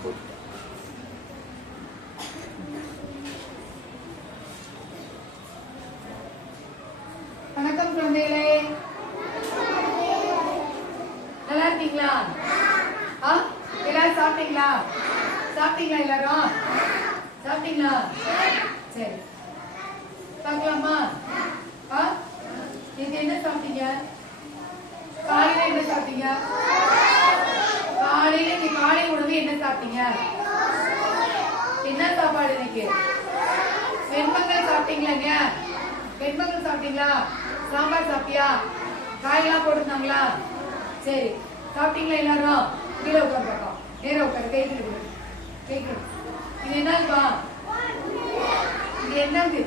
வணக்கம் குழந்தைகளே, நல்லா இருக்கீங்களா? எல்லாரும் சாப்பிட்டீங்களா? சாப்பிட்டீங்களா? எல்லாரும் சாப்பிட்டீங்களா? சரி, பார்க்கலாமா? இது என்ன சாப்பிட்டீங்க? காலையில என்ன சாப்பிட்டீங்க? காலையில இன்னைக்கு காலை உணவு என்ன சாப்பிட்டீங்க? என்ன சாப்பாடு இன்னைக்கு? வெண்பொங்கல் சாப்பிட்டீங்களாங்க? வெண்பொங்கல் சாப்பிட்டீங்களா? சாம்பார் சாப்பிட்டியா? காயெல்லாம் போட்டுருந்தாங்களா? சரி, சாப்பிட்டீங்களா? எல்லாரும் கீழே உட்காந்து பார்க்கலாம். நேரம் உட்காரு, கை கழுவு, கை கழுவு. இது என்னப்பா? இது என்னது?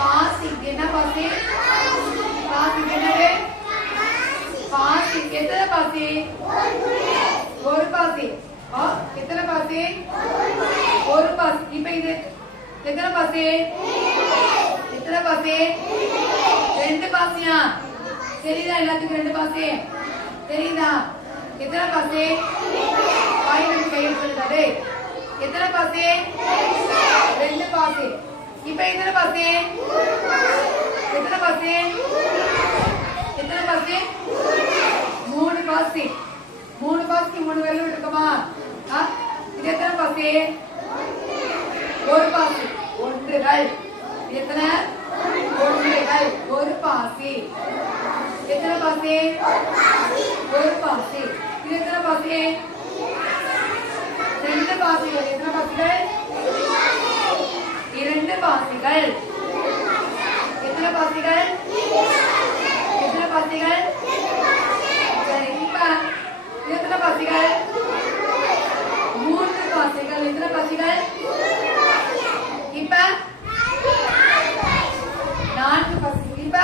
பாசி. என்ன பாசி? பாசி என்னது? பாசி. எத்தனை பாசி? ஒரு பாசி. எத்தனை பாசி? ஒரு பாசி. இப்ப இது எத்தனை பாசி? எத்தனை பாசி? ரெண்டு பாசியா? தெரியுதா எல்லாத்துக்கும்? ரெண்டு பாசி தெரியுதா? எத்தனை பாசி? வாய்க்கு கையில் சொல்லுதாரு. எத்தனை பாசி? ரெண்டு பாசி. இப்ப எத்தனை பாசி? எத்தனை பாசி? எத்தனை பாசி? மூணு பாசி. மூணு பாசிக்கு மூணு விரல் இருக்குமா? இது எத்தனை பாசி? ஒரு பாசி. ஒன்றுகள். எத்தனை? ஒன்றுகள். ஒரு பாசி. எத்தனை பாசி? ஒரு பாசி. இது எத்தனை பாசி? ரெண்டு பாசிகள். எத்தனை பாசிகள்? இரண்டு பாசிகள். எத்தனை பாசிகள்? எத்தனை பாசிகள்? சரி, இப்ப எத்தனை பாசிகள்? மூன்று பாசிகள். எத்தனை பாசிகள்? இப்ப நான்கு பாசிகள். இப்ப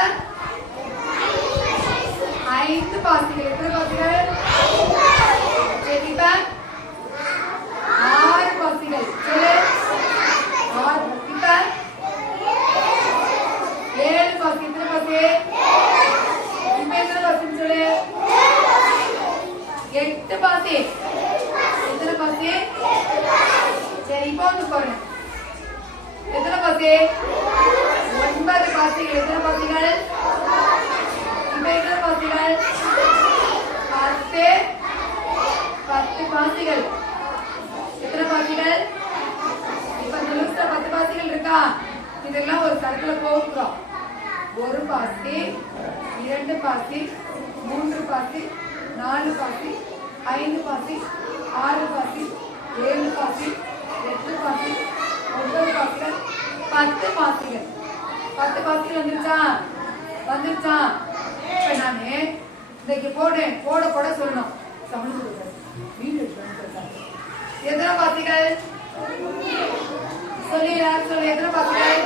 ஐந்து பாசிகள். எத்தனை பாசிகள்? சரி, இப்ப ஆறு பாசிகள். சொல்லு. ஆறு. இப்ப ஏழு பாசி. எத்தனை பாசி? இப்ப எத்தனை பாசின்னு சொல்லு. எட்டு பாசி. எத்தனை பாசி? சரி, இப்ப வந்து பாருங்க. எத்தனை பாசி? ஒன்பது பாசிகள். எத்தனை பாசிகள்? இப்ப எத்தனை பாசிகள்? பத்து. பத்து பாசிகள். எத்தனை பாசிகள்? இப்ப இந்த லிஸ்ட்ல 10 பாசிகள் இருக்கா? இதெல்லாம் ஒரு சர்க்கிள் போகிறோம். ஒரு பாசி, இரண்டு பாசி, மூன்று பாசி, நாலு பாசி, ஐந்து பாசி, ஆறு பாசி, ஏழு பாசி, எட்டு பாசி, 9 பாசிகள், 10 பாசிகள். 10 பாசிகள் வந்துருச்சா? வந்துருச்சா? இப்ப நானு இன்னைக்கு போட போட சொல்லணும். எத்தனை பாசிகள்? சொல்லி யார் சொல்லு. எத்தனை பாசிகள்?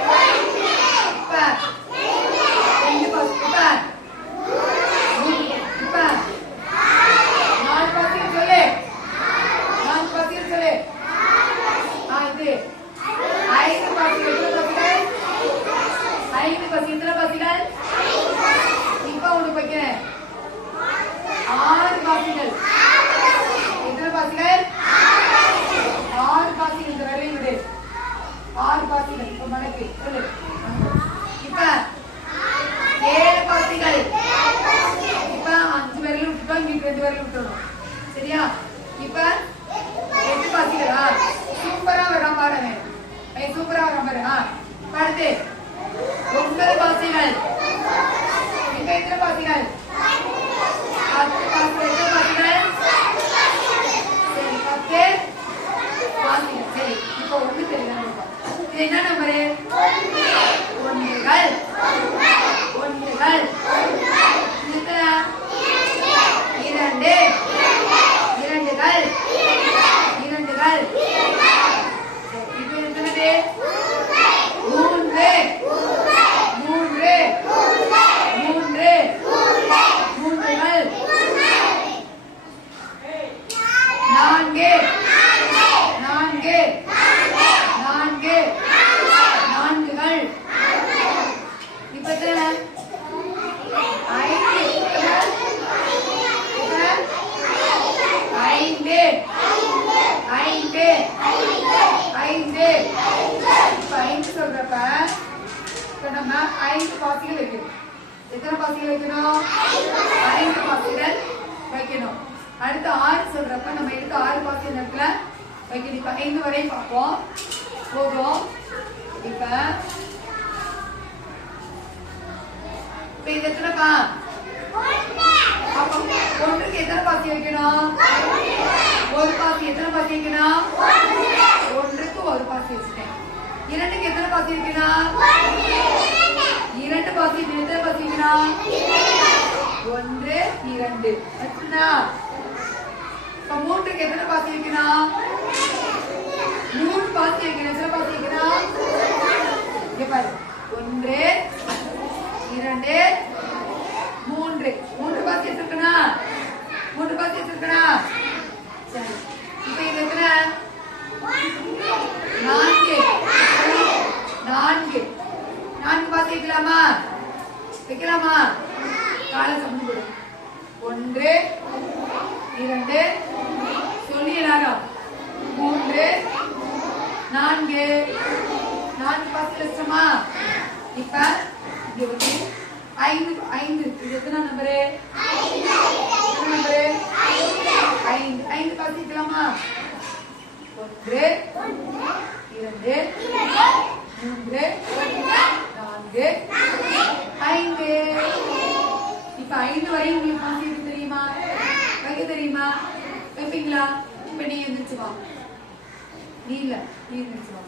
இப்ப ரெண்டு பாசி. இப்ப நாலு பாசிகள் சொல்லு. நாலு பாசிகள் சொல்லு. இது ஐந்து பாசிகள். எத்தனை பாசிகள்? ஐந்து பாசி. எத்தனை பாசிகள்? இப்ப உனக்கு வைக்கிறேன். ஆறு பாசிகள். எத்தனை பாசிகள்? ஆறு பாசிகள். இந்த வேலையை விடு. ஆறு பாசிகள். இப்ப மடக்கு சொல்லு. இப்ப ஏழு பாசிகள். இப்ப 5 விரலும் விட்டுட்டோம். இங்க 2 விரலும் விட்டுறோம். சரியா? இப்ப 8 பாசிகளா? சூப்பரா வரான் பாருங்க. சூப்பரா வரான் பாரு. அடுத்து 9 பாசிகள். இப்ப எத்தனை பாசிகள்? 10 பாசிகள். எத்தனை பாசிகள்? சரி, 10 பாசிகள். சரி, இப்ப ஒண்ணு தெரியல. இது என்ன நம்பரு? ஒன்றுகள். ஒன்றுகள். எத்தனை? 2. இரண்டுகள். இரண்டுகள். இப்ப எத்தனை? 3. 3. 3. மூன்றுகள். 4. 4. 4. நான்குகள். இப்ப எத்தனை? 5. 5. எத்தனை பாசிகள் வைக்கணும் 5 பாசிகள் வைக்கணும் அடுத்து 6 சொல்றப்ப நம்ம எடுத்து 6 பாசி நேரத்துல வைக்கணும் இப்ப 5 வரை பார்ப்போம் போதும் இப்ப இது எத்தனைப்பா அப்ப ஒன்றுக்கு எத்தனை பாசி வைக்கணும் ஒரு பாசி எத்தனை பாசி வைக்கணும் ஒன்றுக்கு ஒரு பாசி வச்சுட்டேன் இரண்டுக்கு எத்தனை பாசி வைக்கணும் இரண்டு பாசி எத்தனை பாசி வைக்கணும் 1 2 வச்சுனா இப்ப மூன்றுக்கு எத்தனை பாசி வைக்கணும் 3 பாசி வைக்கணும் எத்தனை பாசி வைக்கணும் இங்க பாரு 1 2 3 பாசி வச்சிருக்கணும் 3 பாசி வச்சிருக்கணும் சரி இப்போ இது எத்தனை 4 பாசி வைக்கலாமா காலை சமந்து கொடு 1 2 சொல்லி எல்லாரும் 3 4 பாசி வச்சோமா இப்ப இங்க வந்து 5 இது எத்தனை நம்பரு 5 பாசி வைக்கலாமா 1 2 3 4 5 இப்ப 5 வரை உங்களுக்கு பாசி வைக்க தெரியுமா வைப்பீங்களா இப்ப நீ எந்திரிச்சு வா நீ எந்திரிச்சு வா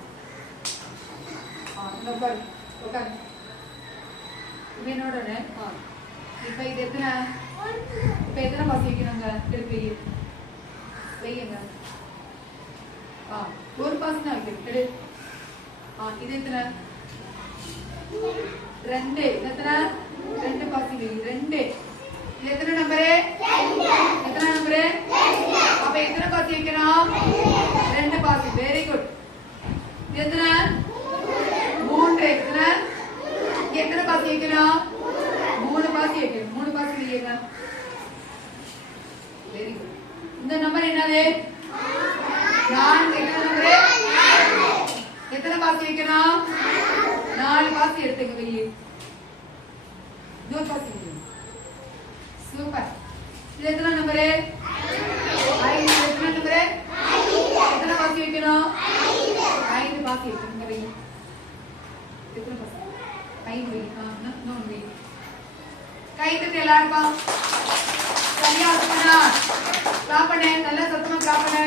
பாரு உட்காரு என்னோட இப்ப இது எத்தனை பாசி வைக்கணுங்க திருப்பி வையுங்க ஒரு பாசி தான் வைக்கணும் எடு இது எத்தனை 2 எத்தனை 2 பாசி வை 2 இது எத்தனை நம்பரு அப்ப எத்தனை பாசி வைக்கணும் 2 பாசி வெரி குட் இது எத்தனை 3 எத்தனை பாசி வைக்கணும் 3 பாசி வைக்கணும் 3 பாசி வைங்க வெரி குட் இந்த நம்பர் என்னது 4 எத்தனை பாசி வைக்கணும் 4 பாசி எடுத்துங்க வெளியே இன்னொரு பாசி வைக்கணும் சூப்பர் இது எத்தனை நம்பரு 5 எத்தனை நம்பரு எத்தனை பாசி வைக்கணும் 5 பாசி வைக்கணும் வெளியே எத்தனை பாசி 5 வைக்கணும் இன்னொன்று வை கை தட்டி எல்லாருக்கும் சரியா கிளாப் பண்ணு நல்லா சத்தமா கிளாப் பண்ணு